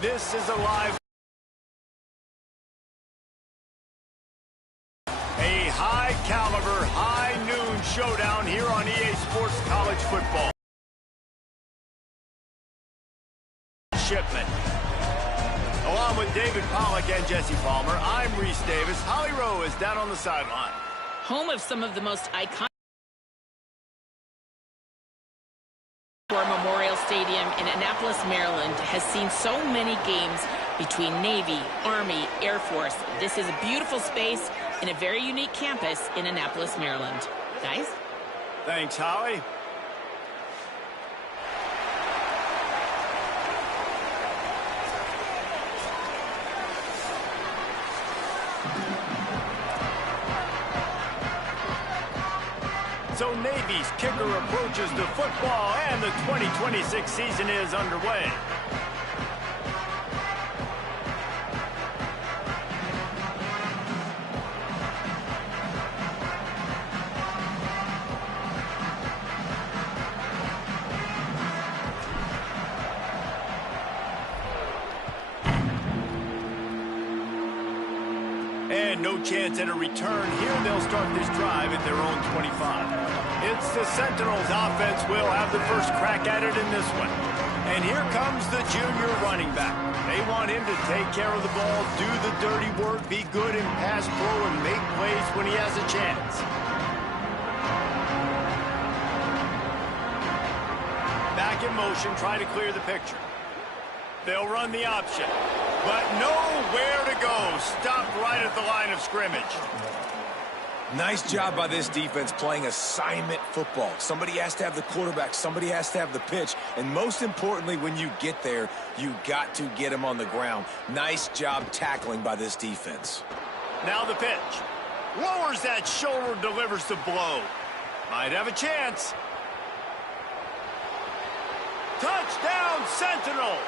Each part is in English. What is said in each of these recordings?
This is a live. A high-caliber, high-noon showdown here on EA Sports College Football. Shipman. Along with David Pollack and Jesse Palmer, I'm Reese Davis. Holly Rowe is down on the sideline. Home of some of the most iconic Memorial Stadium in Annapolis, Maryland has seen so many games between Navy, Army, Air Force. This is a beautiful space and a very unique campus in Annapolis, Maryland. Guys? Thanks, Holly. So Navy's kicker approaches the football, and the 2026 season is underway. And no chance at a return here. They'll start this drive at their own 25. It's the Sentinels offense will have the first crack at it in this one. And here comes the junior running back. They want him to take care of the ball, do the dirty work, be good in pass pro, and make plays when he has a chance. Back in motion, try to clear the picture. They'll run the option, but nowhere to go. Stopped right at the line of scrimmage. Nice job by this defense playing assignment football. Somebody has to have the quarterback. Somebody has to have the pitch. And most importantly, when you get there, you got to get him on the ground. Nice job tackling by this defense. Now the pitch. Lowers that shoulder, delivers the blow. Might have a chance. Touchdown, Sentinels.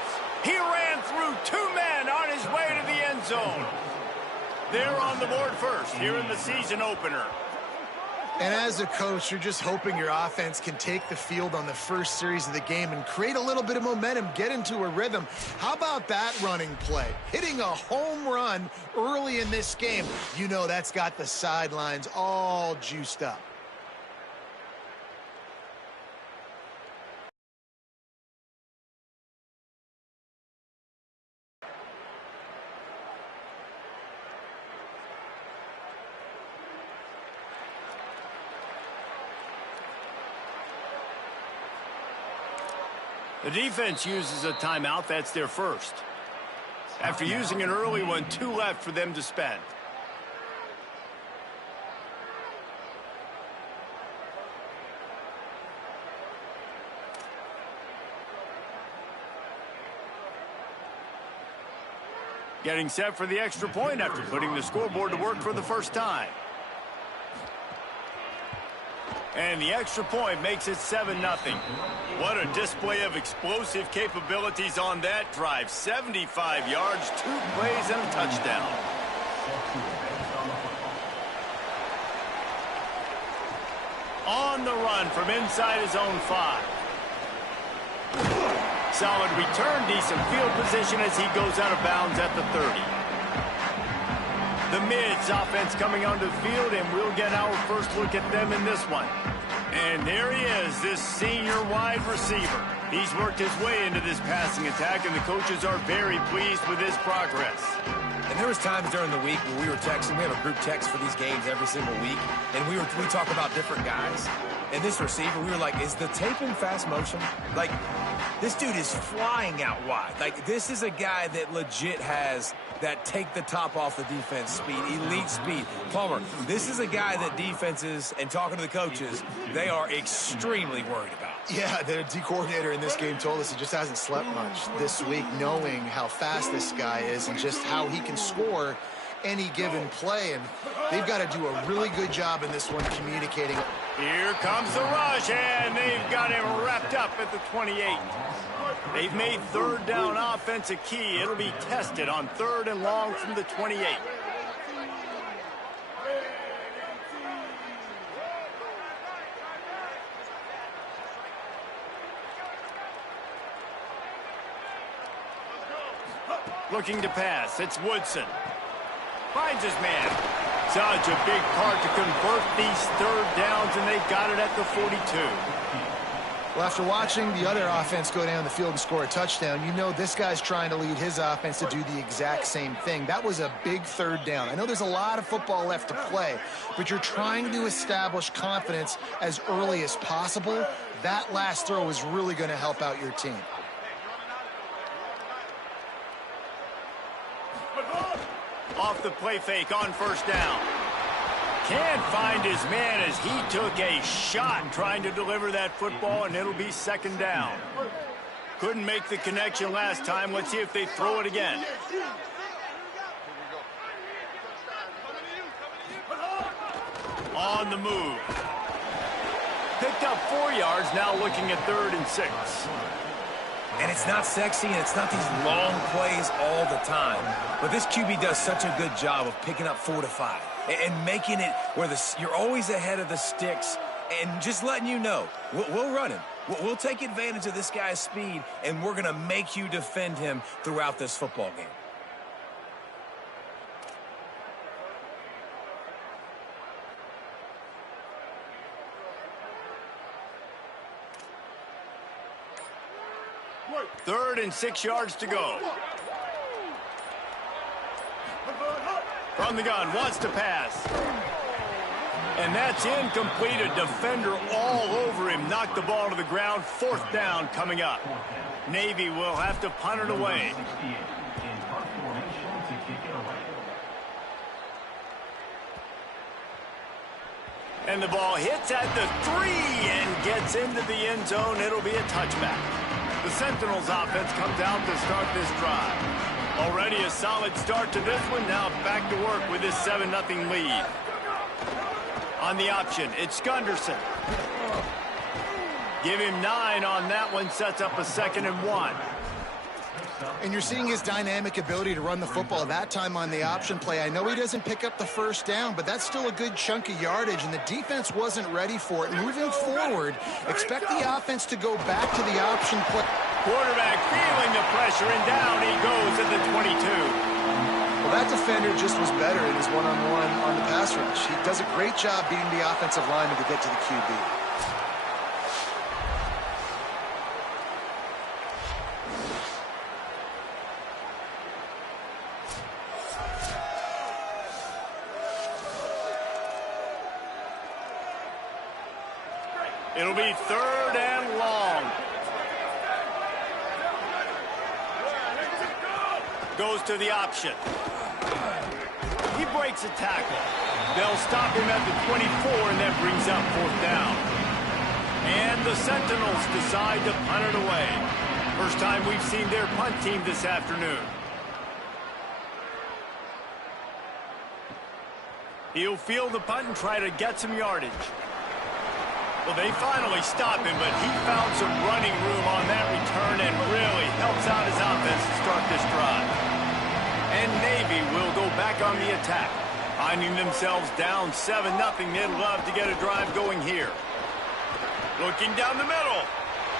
He ran through two men on his way to the end zone. They're on the board first here in the season opener. And as a coach, you're just hoping your offense can take the field on the first series of the game and create a little bit of momentum, get into a rhythm. How about that running play? Hitting a home run early in this game. You know that's got the sidelines all juiced up. The defense uses a timeout. That's their first. After using an early one, 2 left for them to spend. Getting set for the extra point after putting the scoreboard to work for the first time. And the extra point makes it 7-0. What a display of explosive capabilities on that drive. 75 yards, 2 plays, and a touchdown. On the run from inside his own 5. Solid return, decent field position as he goes out of bounds at the 30. The Mids offense coming onto the field, and we'll get our first look at them in this one. And there he is, this senior wide receiver. He's worked his way into this passing attack, and the coaches are very pleased with his progress. And there was times during the week where we were texting. We have a group text for these games every single week, and we talk about different guys. And this receiver, we were like, is the tape in fast motion? Like, this dude is flying out wide. Like, this is a guy that legit has that take the top off the defense speed, elite speed. Palmer, this is a guy that defenses, and talking to the coaches, they are extremely worried about. Yeah, the D coordinator in this game told us he just hasn't slept much this week, knowing how fast this guy is and just how he can score any given play. And they've got to do a really good job in this one communicating. Here comes the rush, and they've got him wrapped up at the 28. They've made third down offense a key. It'll be tested on 3rd and long from the 28. Looking to pass. It's Woodson. Finds his man. Such a big part to convert these third downs, and they've got it at the 42. Well, after watching the other offense go down the field and score a touchdown, you know this guy's trying to lead his offense to do the exact same thing. That was a big third down. I know there's a lot of football left to play, but you're trying to establish confidence as early as possible. That last throw is really going to help out your team. Off the play fake on first down. Can't find his man as he took a shot trying to deliver that football, and it'll be second down. Couldn't make the connection last time. Let's see if they throw it again. On the move. Picked up 4 yards, now looking at 3rd and 6. And it's not sexy, and it's not these long plays all the time. But this QB does such a good job of picking up 4 to 5 and making it where you're always ahead of the sticks and just letting you know, we'll run him. We'll take advantage of this guy's speed, and we're going to make you defend him throughout this football game. Third and 6 yards to go. From the gun, wants to pass. And that's incomplete. A defender all over him. Knocked the ball to the ground. 4th down coming up. Navy will have to punt it away. And the ball hits at the 3 and gets into the end zone. It'll be a touchback. The Sentinels offense comes out to start this drive. Already a solid start to this one. Now back to work with this 7-0 lead. On the option, it's Gunderson. Give him 9 on that one. Sets up a 2nd and 1. And you're seeing his dynamic ability to run the football that time on the option play. I know he doesn't pick up the first down, but that's still a good chunk of yardage, and the defense wasn't ready for it. Moving forward, expect the offense to go back to the option play. Quarterback feeling the pressure, and down he goes at the 22. Well, that defender just was better in his one-on-one on the pass rush. He does a great job beating the offensive lineman to get to the QB. It'll be 3rd and long. Goes to the option. He breaks a tackle. They'll stop him at the 24, and that brings up 4th down. And the Sentinels decide to punt it away. First time we've seen their punt team this afternoon. He'll field the punt and try to get some yardage. Well, they finally stop him, but he found some running room on that return and really helps out his offense to start this drive. And Navy will go back on the attack. Finding themselves down 7-0, they'd love to get a drive going here. Looking down the middle.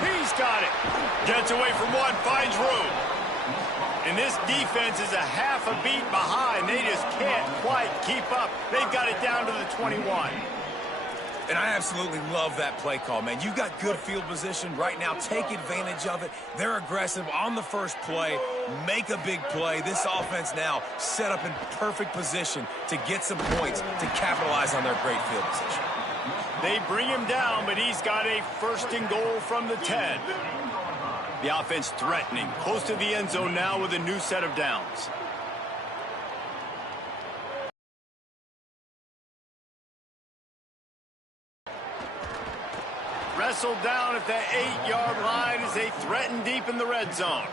He's got it. Gets away from one, finds room. And this defense is a half a beat behind. They just can't quite keep up. They've got it down to the 21. And I absolutely love that play call, man. You got good field position right now. Take advantage of it. They're aggressive on the first play. Make a big play. This offense now set up in perfect position to get some points to capitalize on their great field position. They bring him down, but he's got a 1st and goal from the 10. The offense threatening. Close to the end zone now with a new set of downs. Wrestled down at the 8-yard line as they threaten deep in the red zone.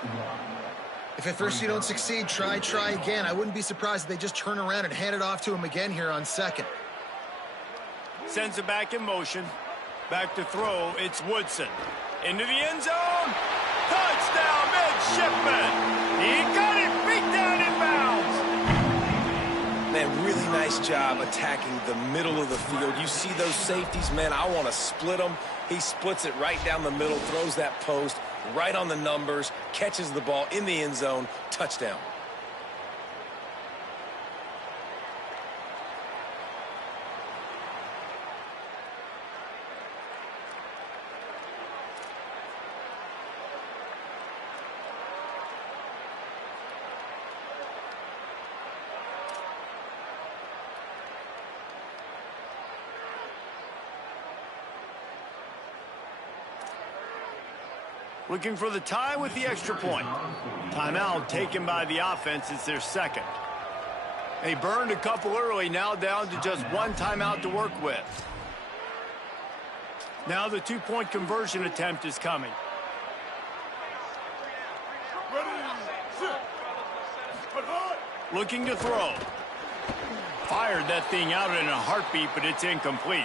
If at first you don't succeed, try again. I wouldn't be surprised if they just turn around and hand it off to him again here on 2nd. Sends it back in motion. Back to throw. It's Woodson. Into the end zone. Touchdown, midshipman. He got it. Beat down in bounds. Man, really nice job attacking the middle of the field. You see those safeties, man, I want to split them. He splits it right down the middle, throws that post right on the numbers, catches the ball in the end zone, touchdown. Looking for the tie with the extra point. Timeout taken by the offense. It's their second. They burned a couple early, now down to just one timeout to work with. Now the two-point conversion attempt is coming. Looking to throw. Fired that thing out in a heartbeat, but it's incomplete.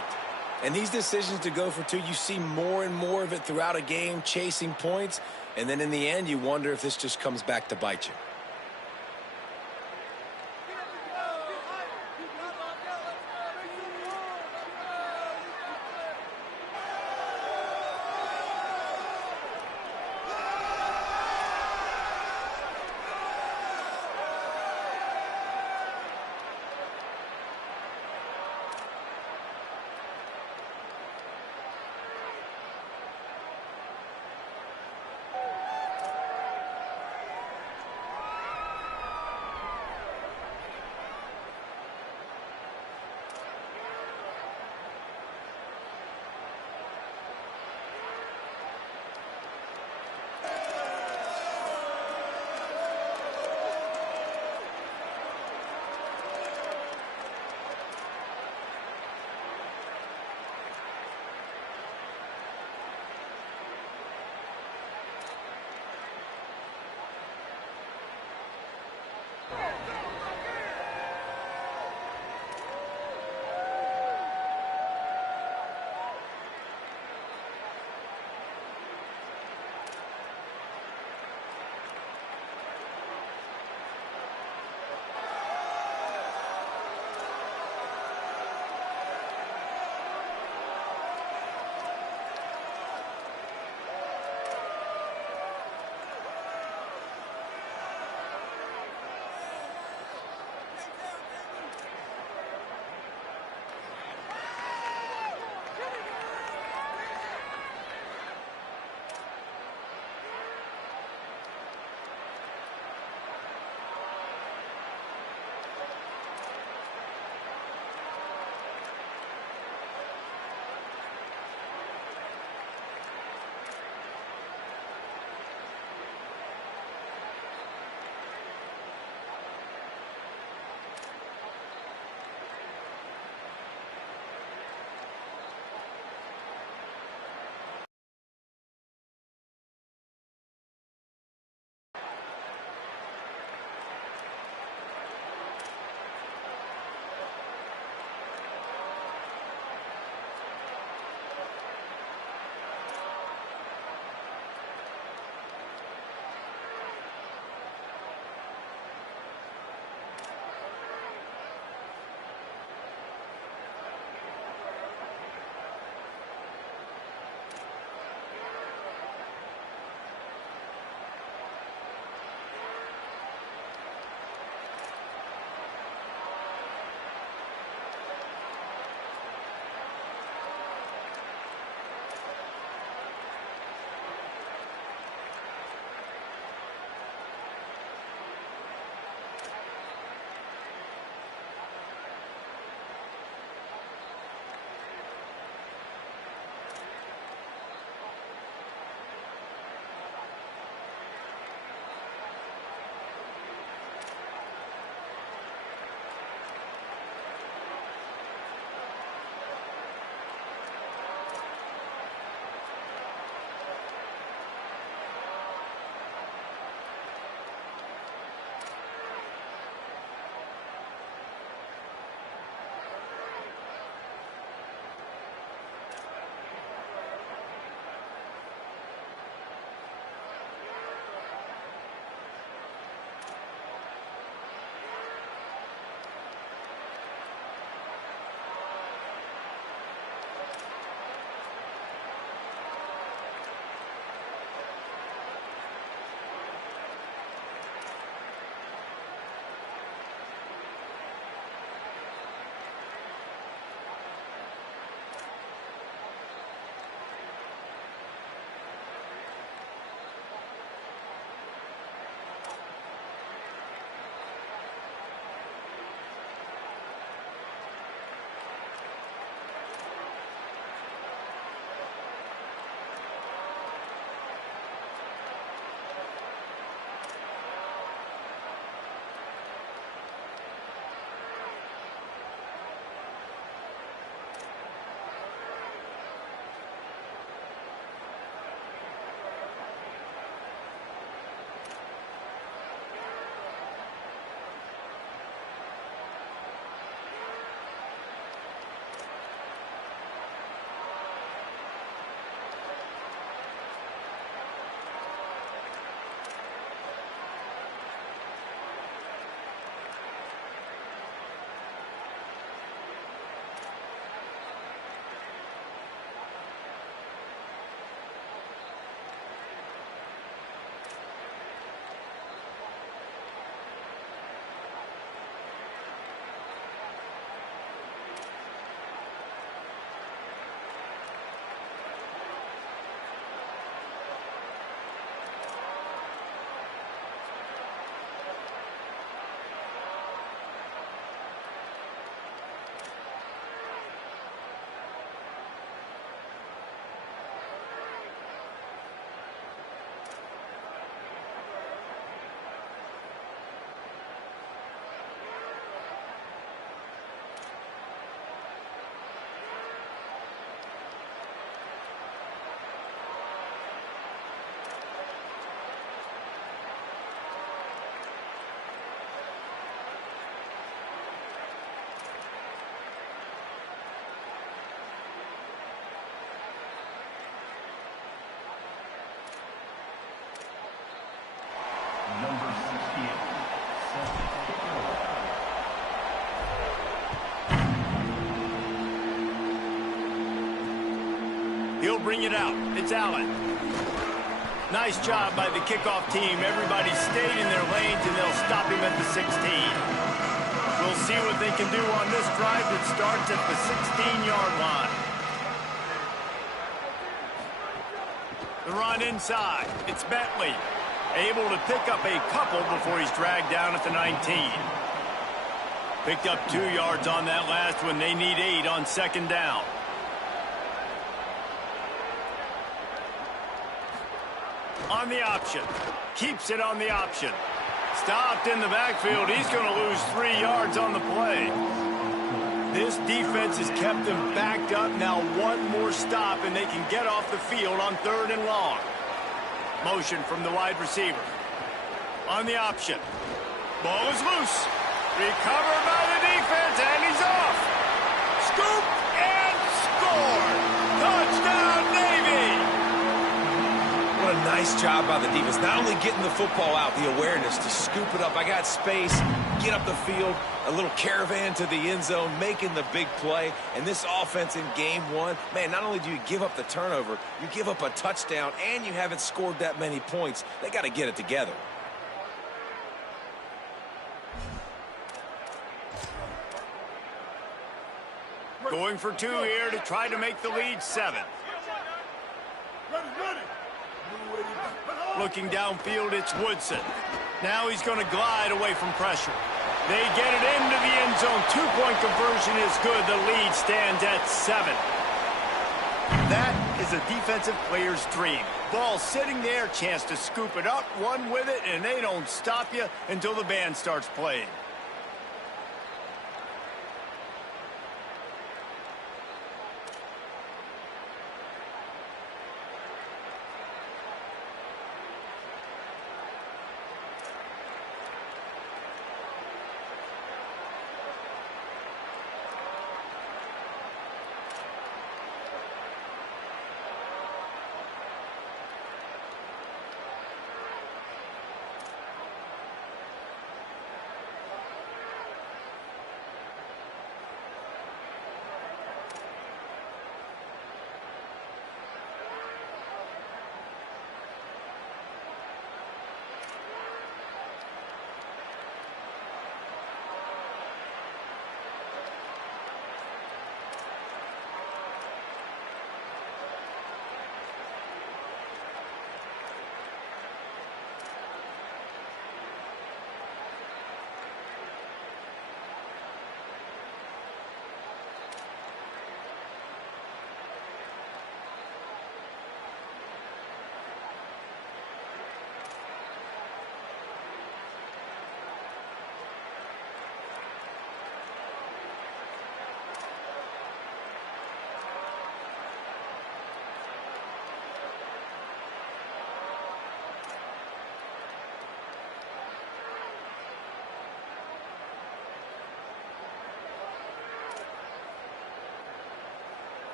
And these decisions to go for two, you see more and more of it throughout a game, chasing points. And then in the end, you wonder if this just comes back to bite you. He'll bring it out. It's Allen. Nice job by the kickoff team. Everybody stayed in their lanes, and they'll stop him at the 16. We'll see what they can do on this drive that starts at the 16-yard line. The run inside. It's Bentley. Able to pick up a couple before he's dragged down at the 19. Picked up 2 yards on that last one. They need 8 on second down. On the option. Keeps it on the option. Stopped in the backfield. He's going to lose 3 yards on the play. This defense has kept them backed up. Now one more stop, and they can get off the field on 3rd and long. Motion from the wide receiver. On the option. Ball is loose. Recovered by the defense, and he's off. Scoop and score. Touchdown, Navy. What a nice job by the defense. Not only getting the football out, the awareness to scoop it up. I got space, get up the field, a little caravan to the end zone, making the big play. And this offense in game 1, man, not only do you give up the turnover, you give up a touchdown, and you haven't scored that many points. They got to get it together. Going for 2 here to try to make the lead 7. Looking downfield, it's Woodson. Now he's going to glide away from pressure. They get it into the end zone. 2-point conversion is good. The lead stands at 7. That is a defensive player's dream. Ball sitting there, chance to scoop it up, run with it, and they don't stop you until the band starts playing.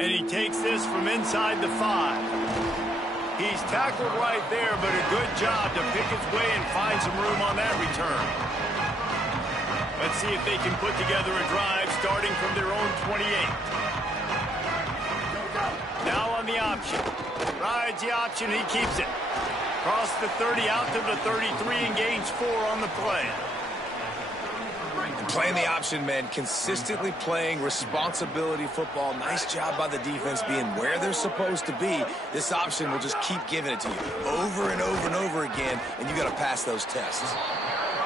And he takes this from inside the 5. He's tackled right there, but a good job to pick his way and find some room on that return. Let's see if they can put together a drive starting from their own 28. Now on the option. Rides the option, he keeps it. Across the 30, out to the 33, and gains 4 on the play. Playing the option, man, consistently playing responsibility football. Nice job by the defense being where they're supposed to be. This option will just keep giving it to you over and over and over again, and you got to pass those tests.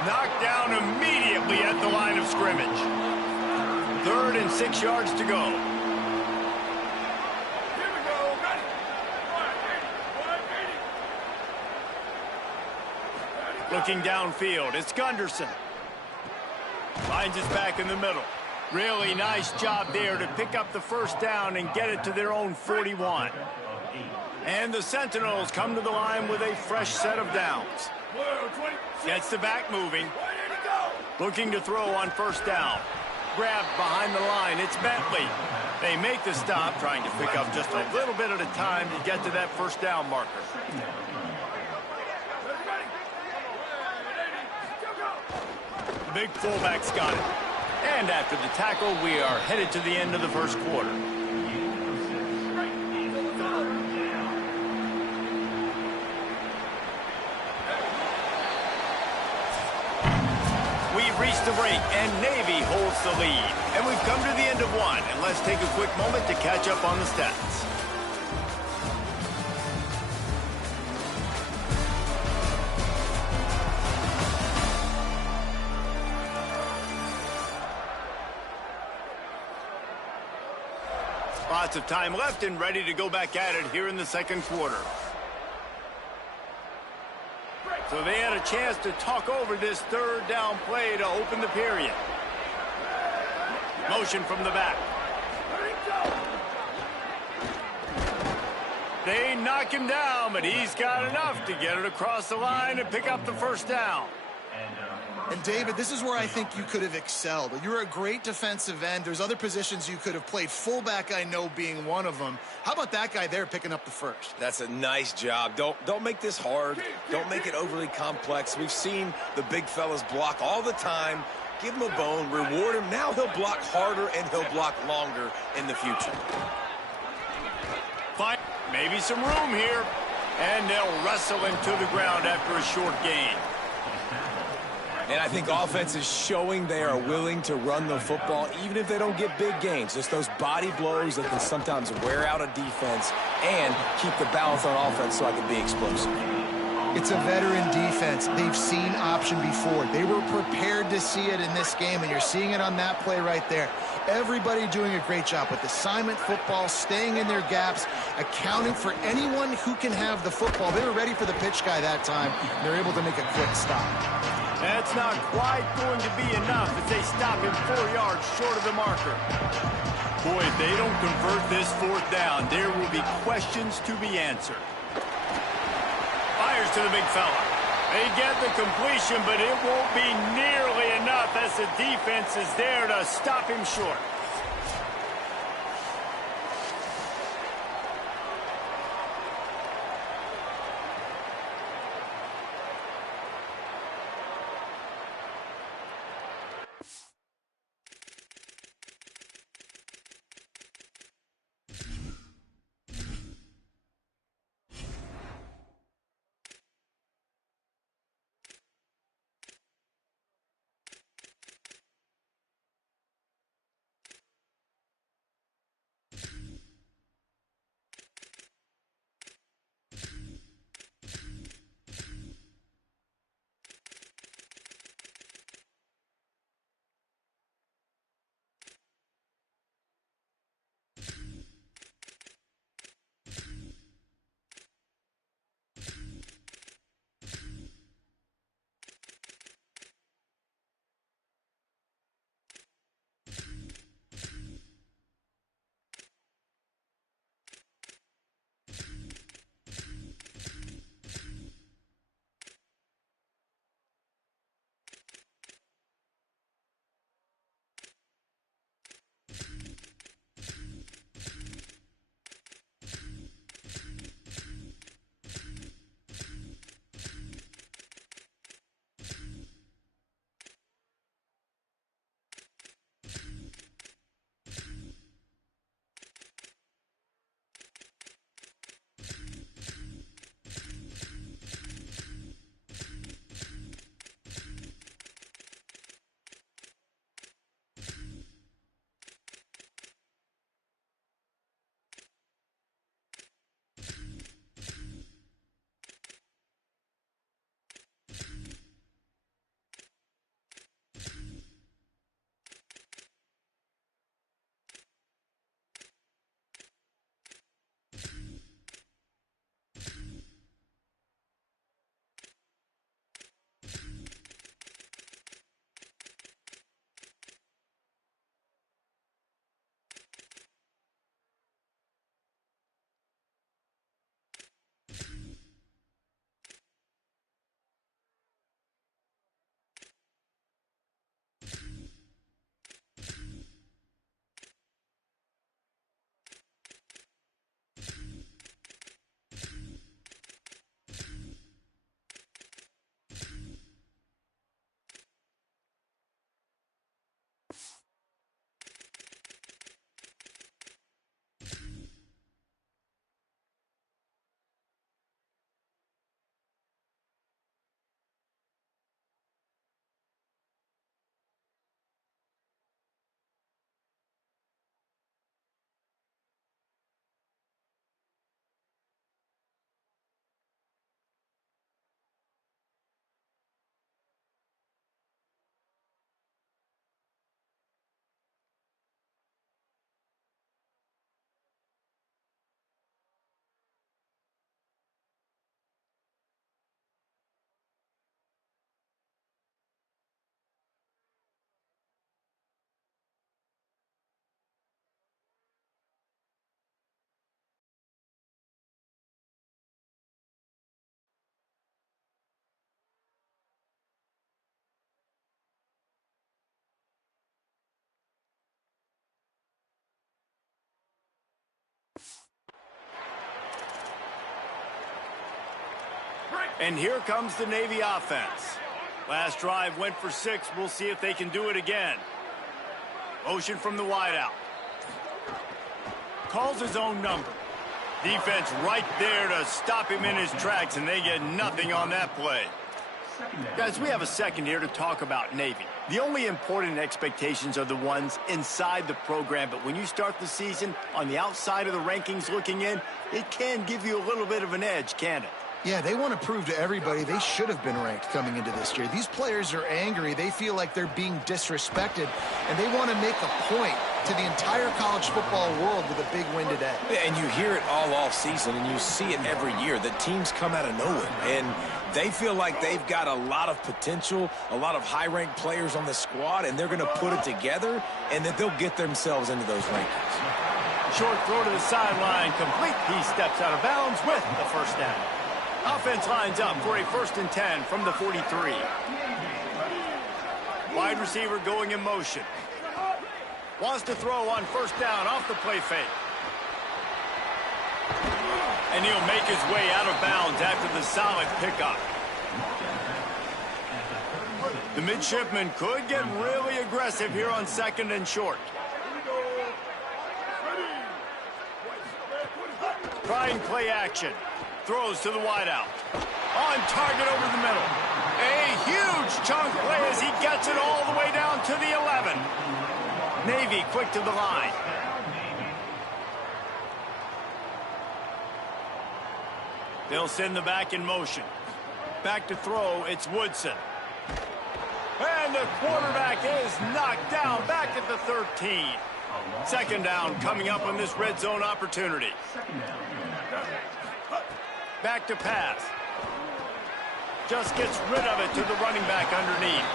Knocked down immediately at the line of scrimmage. 3rd and 6 yards to go. Looking downfield, it's Gunderson. Finds his back in the middle. Really nice job there to pick up the first down and get it to their own 41. And the Sentinels come to the line with a fresh set of downs. Gets the back moving. Looking to throw on first down. Grabbed behind the line, it's Bentley. They make the stop, trying to pick up just a little bit at a time to get to that first down marker. The big fullback's got it. And after the tackle, we are headed to the end of the first quarter. We've reached the break, and Navy holds the lead. And we've come to the end of one. And let's take a quick moment to catch up on the stats. Lots of time left and ready to go back at it here in the second quarter. So they had a chance to talk over this 3rd down play to open the period. Motion from the back. They knock him down, but he's got enough to get it across the line and pick up the first down. And, David, this is where I think you could have excelled. You're a great defensive end. There's other positions you could have played. Fullback, I know, being one of them. How about that guy there picking up the first? That's a nice job. Don't make this hard. Don't make it overly complex. We've seen the big fellas block all the time. Give him a bone, reward him. Now he'll block harder and he'll block longer in the future. Fine. Maybe some room here. And they'll wrestle him to the ground after a short gain. And I think offense is showing they are willing to run the football, even if they don't get big gains. Just those body blows that can sometimes wear out a defense and keep the balance on offense so I can be explosive. It's a veteran defense. They've seen option before. They were prepared to see it in this game, and you're seeing it on that play right there. Everybody doing a great job with assignment football, staying in their gaps, accounting for anyone who can have the football. They were ready for the pitch guy that time. They're able to make a quick stop. That's not quite going to be enough as they stop him 4 yards short of the marker. Boy, if they don't convert this 4th down, there will be questions to be answered. Fires to the big fella. They get the completion, but it won't be nearly enough as the defense is there to stop him short. And here comes the Navy offense. Last drive went for 6. We'll see if they can do it again. Motion from the wideout. Calls his own number. Defense right there to stop him in his tracks, and they get nothing on that play. Guys, we have a second here to talk about Navy. The only important expectations are the ones inside the program, but when you start the season on the outside of the rankings looking in, it can give you a little bit of an edge, can't it? Yeah, they want to prove to everybody they should have been ranked coming into this year. These players are angry. They feel like they're being disrespected, and they want to make a point to the entire college football world with a big win today. And you hear it all off season, and you see it every year. The teams come out of nowhere, and they feel like they've got a lot of potential, a lot of high-ranked players on the squad, and they're going to put it together, and that they'll get themselves into those rankings. Short throw to the sideline, complete. He steps out of bounds with the first down. Offense lines up for a 1st and 10 from the 43. Wide receiver going in motion. Wants to throw on 1st down off the play fake. And he'll make his way out of bounds after the solid pickup. The midshipman could get really aggressive here on 2nd and short. Trying play action. Throws to the wideout. On target over the middle. A huge chunk play as he gets it all the way down to the 11. Navy quick to the line. They'll send the back in motion. Back to throw, it's Woodson. And the quarterback is knocked down back at the 13. 2nd down coming up on this red zone opportunity. Back to pass. Just gets rid of it to the running back underneath.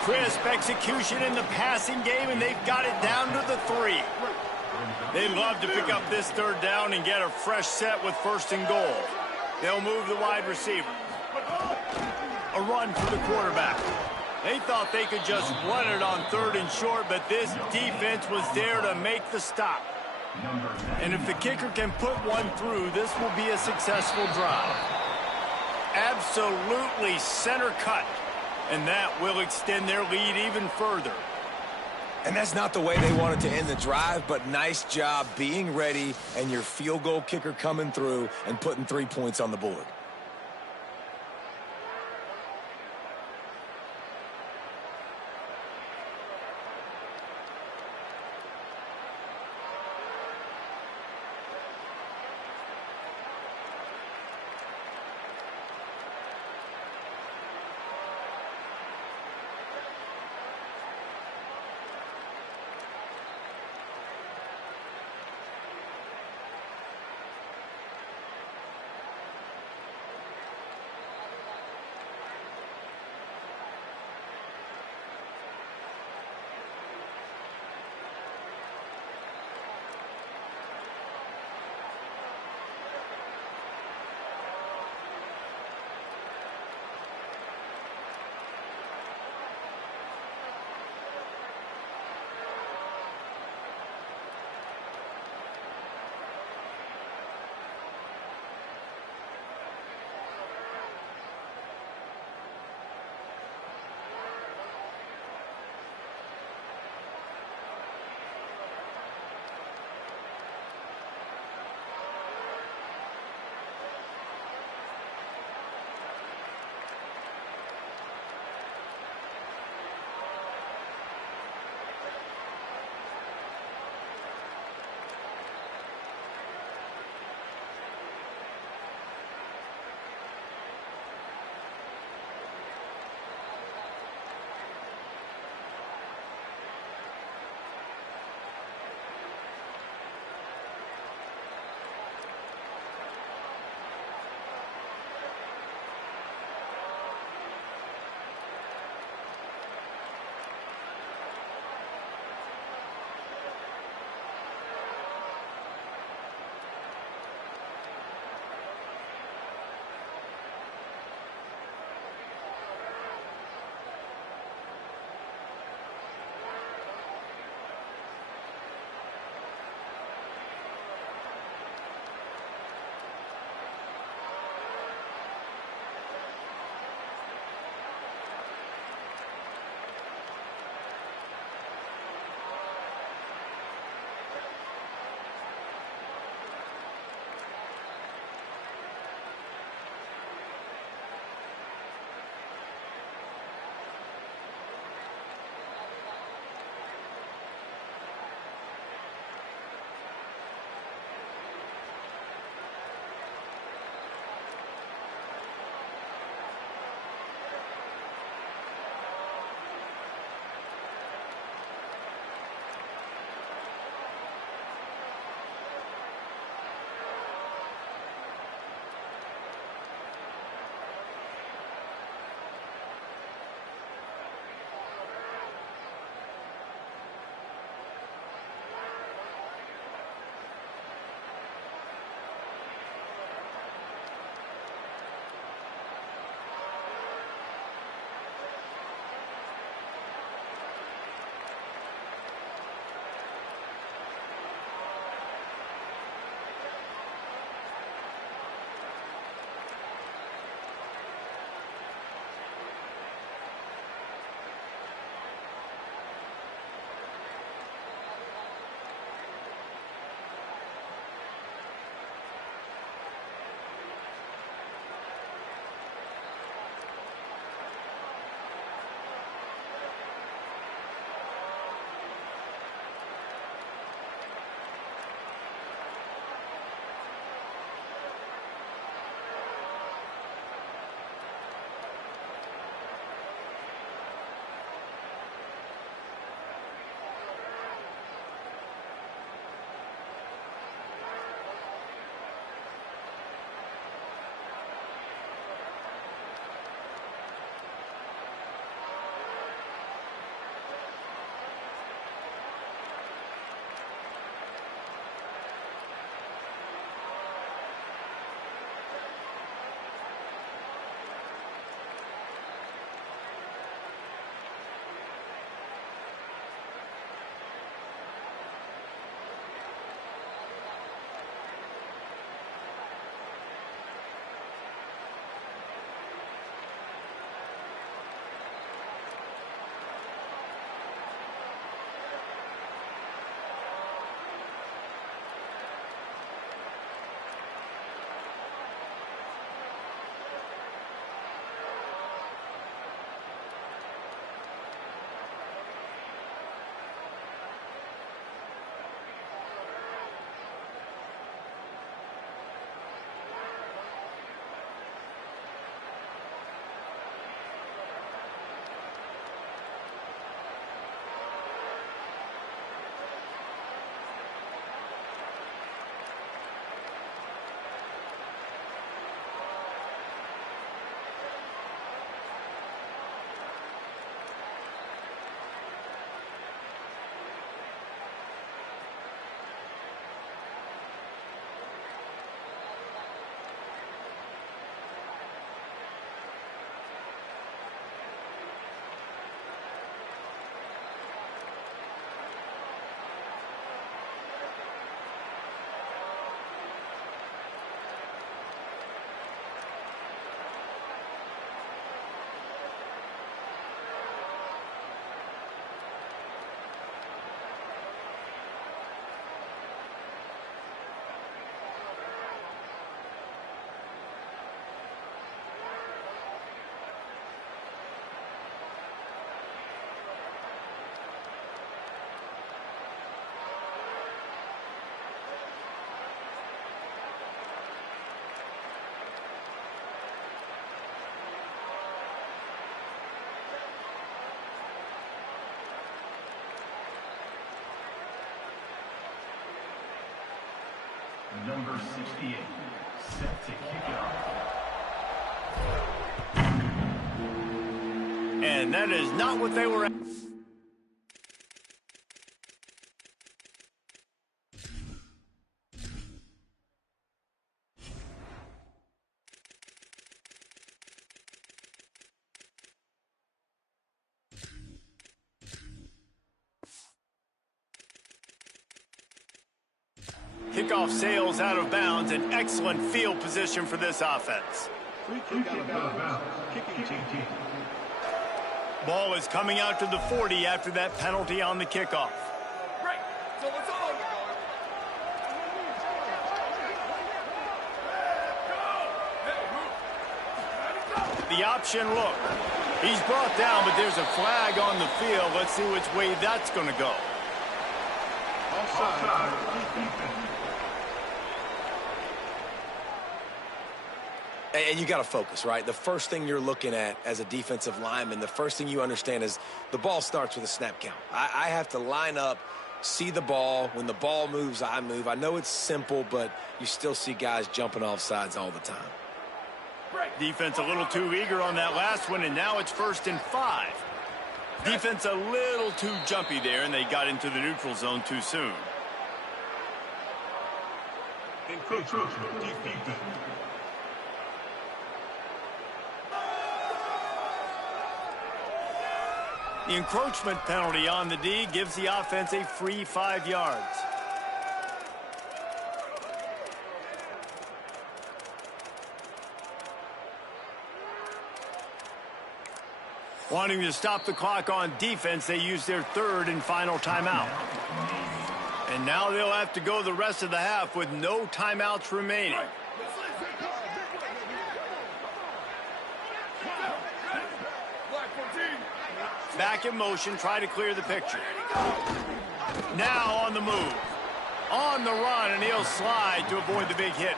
Crisp execution in the passing game, and they've got it down to the 3. They'd love to pick up this 3rd down and get a fresh set with 1st and goal. They'll move the wide receiver. A run for the quarterback. They thought they could just run it on 3rd and short, but this defense was there to make the stop. And if the kicker can put one through, this will be a successful drive. Absolutely center cut. And that will extend their lead even further. And that's not the way they wanted to end the drive, but nice job being ready and your field goal kicker coming through and putting 3 points on the board. Number 68, set to kick it off. And that is not what they were. Kickoff sails out of bounds. An excellent field position for this offense. Free kick out of bounds. Kicking team. Ball is coming out to the 40 after that penalty on the kickoff. The option look. He's brought down, but there's a flag on the field. Let's see which way that's going to go. And you got to focus, right? The first thing you're looking at as a defensive lineman, the first thing you understand is the ball starts with a snap count. I have to line up, see the ball. When the ball moves, I move. I know it's simple, but you still see guys jumping off sides all the time. Defense a little too eager on that last one, and now it's 1st and 5. Defense a little too jumpy there, and they got into the neutral zone too soon. Encroachment, defense. The encroachment penalty on the D gives the offense a free 5 yards. Wanting to stop the clock on defense, they use their 3rd and final timeout. And now they'll have to go the rest of the half with no timeouts remaining. Back in motion, try to clear the picture. Now on the move. On the run, and he'll slide to avoid the big hit.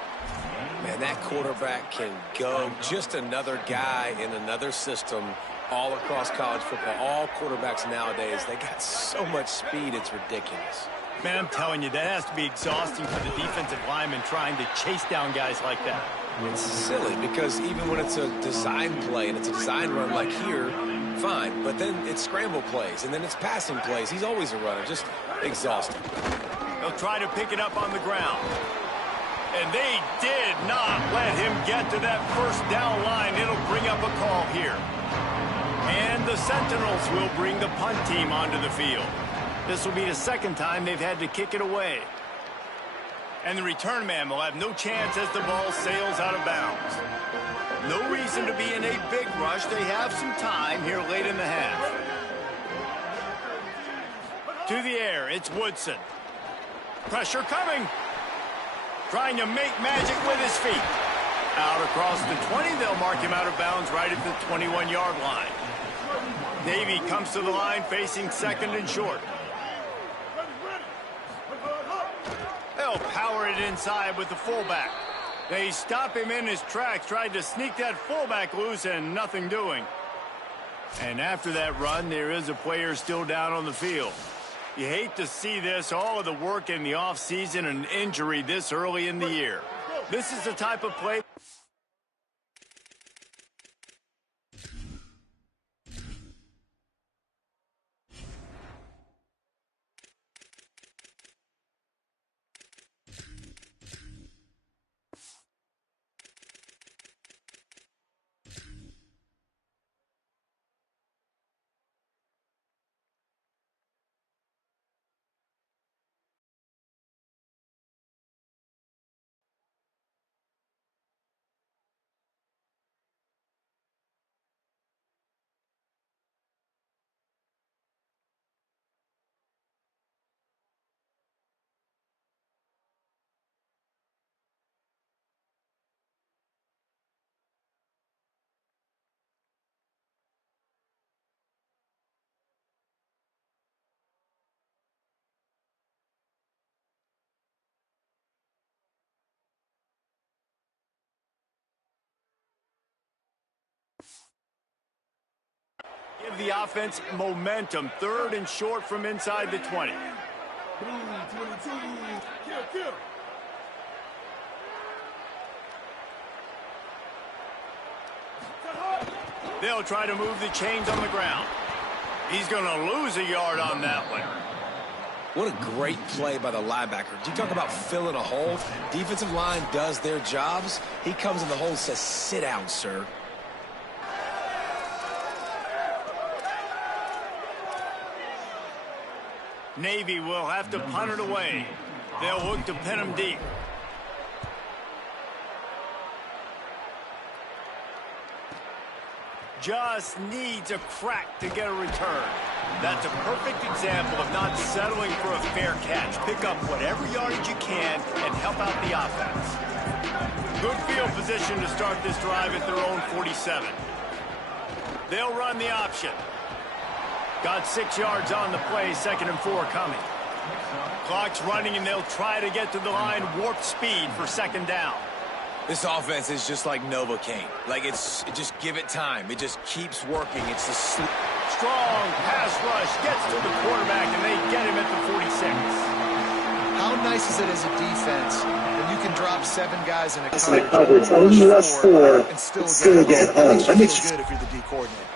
Man, that quarterback can go. Just another guy in another system all across college football. All quarterbacks nowadays, they got so much speed, it's ridiculous. Man, I'm telling you, that has to be exhausting for the defensive lineman trying to chase down guys like that. It's silly because even when it's a design play and it's a design run like here, fine. But then it's scramble plays, and then it's passing plays. He's always a runner, just exhausting. They'll try to pick it up on the ground. And they did not let him get to that 1st down line. It'll bring up a call here. And the Sentinels will bring the punt team onto the field. This will be the 2nd time they've had to kick it away. And the return man will have no chance as the ball sails out of bounds. No reason to be in a big rush. They have some time here late in the half. To the air, it's Woodson. Pressure coming. Trying to make magic with his feet. Out across the 20, they'll mark him out of bounds right at the 21-yard line. Navy comes to the line facing 2nd and short. They'll power it inside with the fullback. They stop him in his tracks, tried to sneak that fullback loose, and nothing doing. And after that run, there is a player still down on the field. You hate to see this, all of the work in the offseason and injury this early in the year. This is the type of play. Give the offense momentum. 3rd and short from inside the 20. They'll try to move the chains on the ground. He's going to lose a yard on that one. What a great play by the linebacker. You talk about filling a hole. Defensive line does their jobs. He comes in the hole and says, sit down, sir. Navy will have to punt it away. They'll look to pin him deep. Just needs a crack to get a return. That's a perfect example of not settling for a fair catch. Pick up whatever yardage you can and help out the offense. Good field position to start this drive at their own 47. They'll run the option. Got 6 yards on the play, 2nd and 4 coming. Clock's running, and they'll try to get to the line warp speed for 2nd down. This offense is just like Novocaine. Like, it just give it time. It just keeps working. It's the strong pass rush gets to the quarterback, and they get him at the 46. How nice is it as a defense when you can drop 7 guys in a coverage, only rush 4, and still get home? It makes you feel good if you're the D coordinator.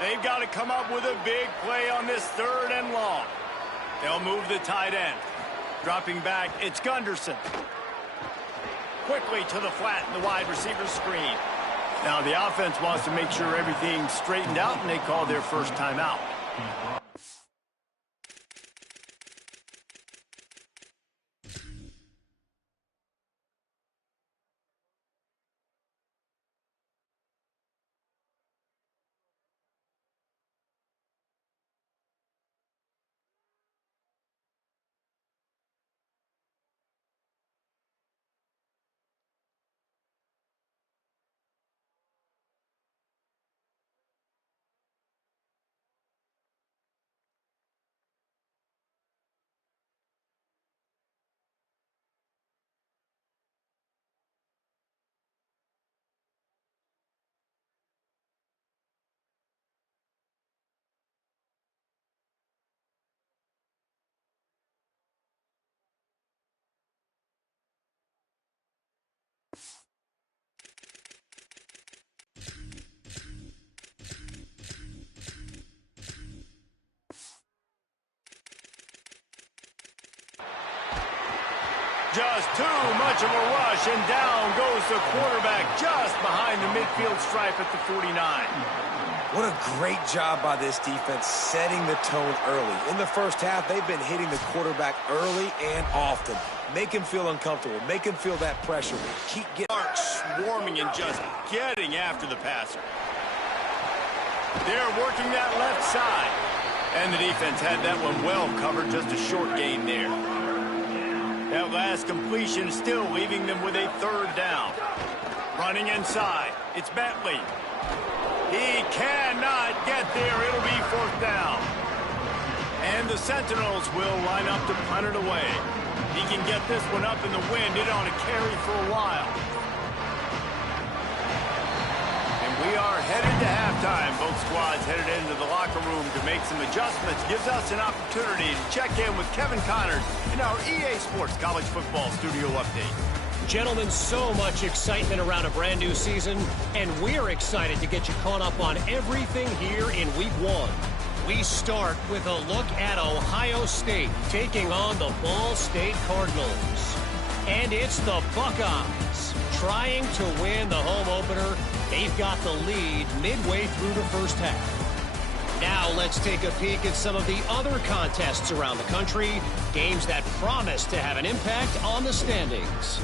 They've got to come up with a big play on this 3rd and long. They'll move the tight end. Dropping back, it's Gunderson. Quickly to the flat in the wide receiver screen. Now the offense wants to make sure everything's straightened out, and they call their first timeout. Just too much of a rush, and down goes the quarterback just behind the midfield stripe at the 49. What a great job by this defense setting the tone early. In the first half, they've been hitting the quarterback early and often. Make him feel uncomfortable. Make him feel that pressure. Keep getting swarming and just getting after the passer. They're working that left side. And the defense had that one well covered, just a short gain there. That last completion still leaving them with a 3rd down. Running inside, it's Bentley. He cannot get there. It'll be 4th down. And the Sentinels will line up to punt it away. He can get this one up in the wind. It ought to carry for a while. And we are headed to halftime. Both squads headed into the locker room to make some adjustments. Gives us an opportunity to check in with Kevin Connors in our EA Sports College Football Studio Update. Gentlemen, so much excitement around a brand new season, and we're excited to get you caught up on everything here in Week 1. We start with a look at Ohio State taking on the Ball State Cardinals. And it's the Buckeyes trying to win the home opener. They've got the lead midway through the first half. Now let's take a peek at some of the other contests around the country, games that promise to have an impact on the standings.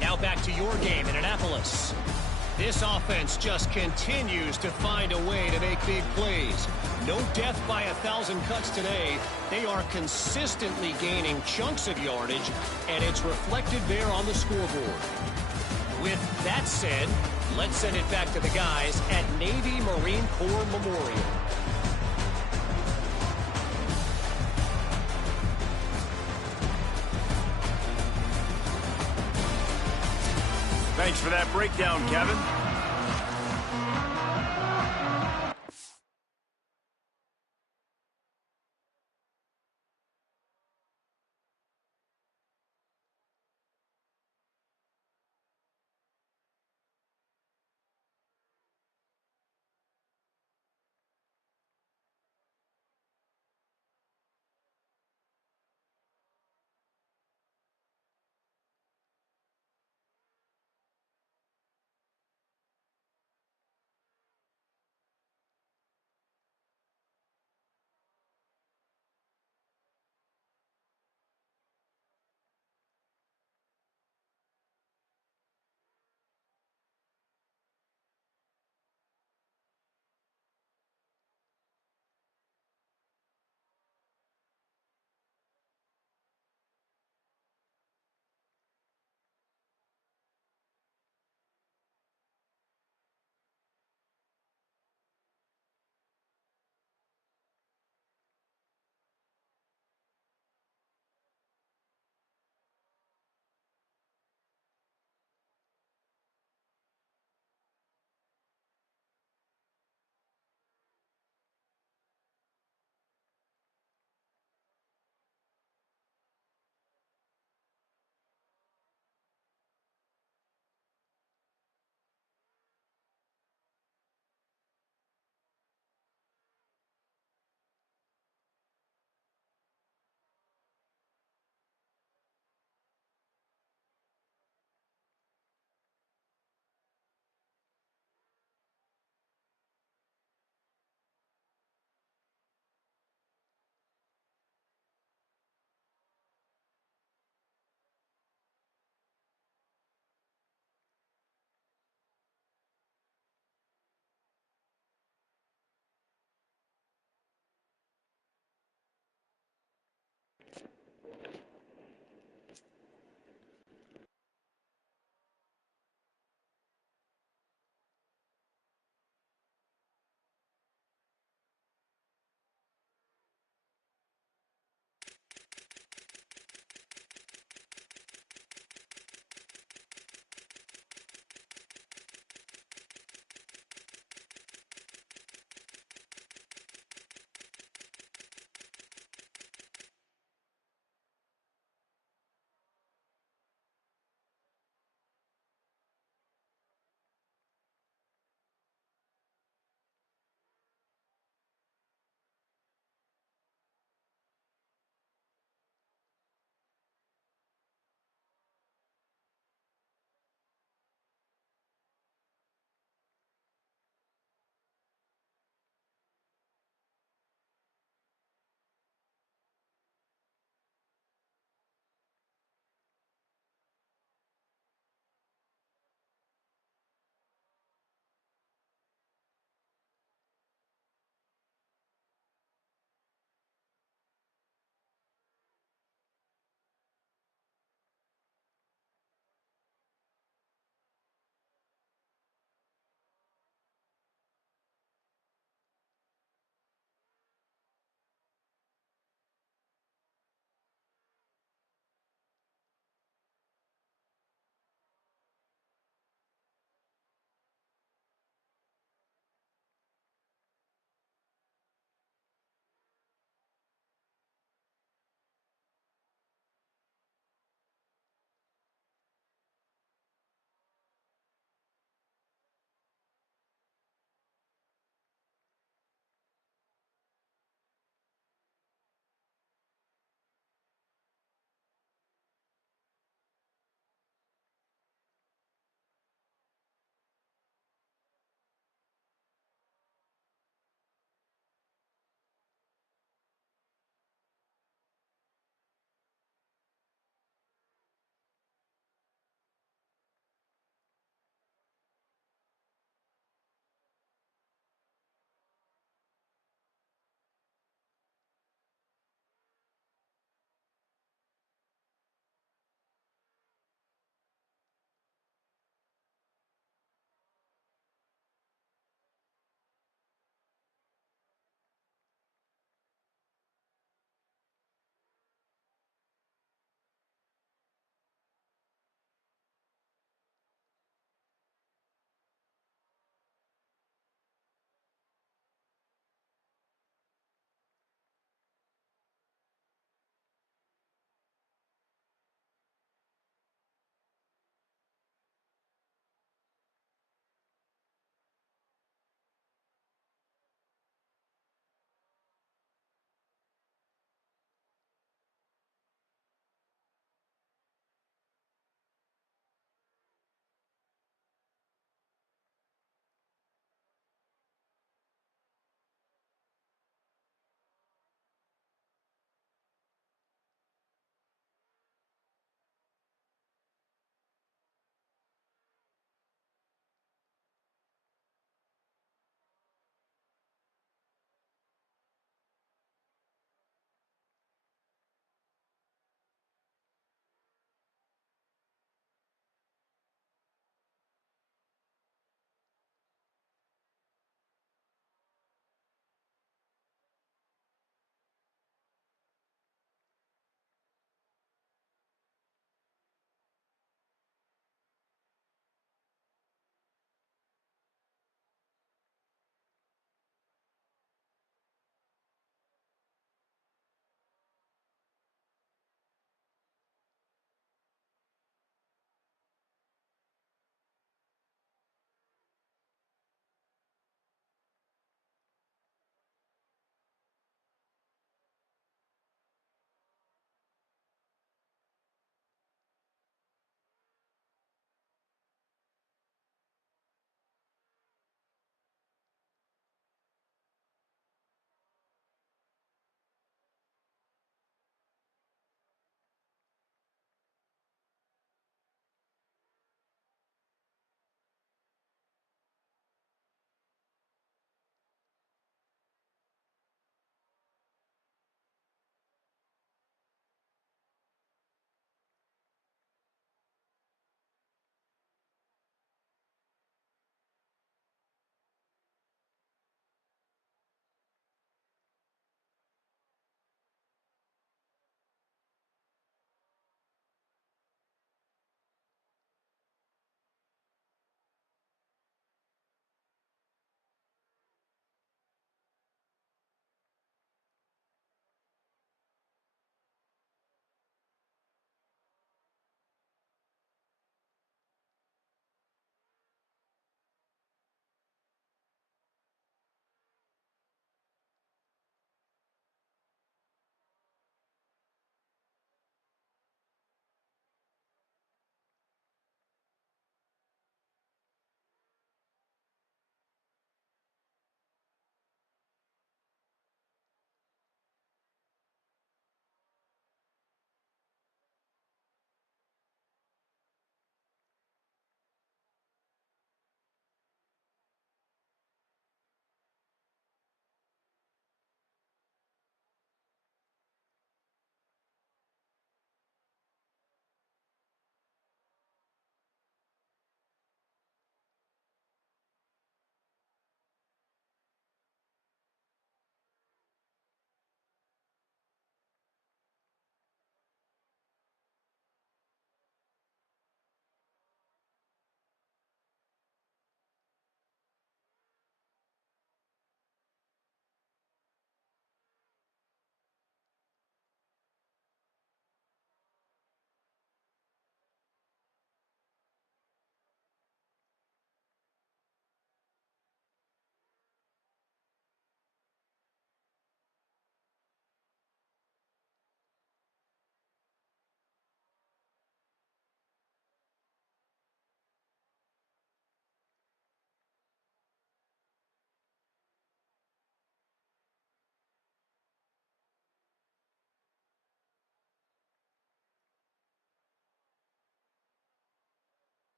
Now back to your game in Annapolis. This offense just continues to find a way to make big plays. No death by 1,000 cuts today. They are consistently gaining chunks of yardage, and it's reflected there on the scoreboard. With that said, let's send it back to the guys at Navy Marine Corps Memorial. Thanks for that breakdown, Kevin.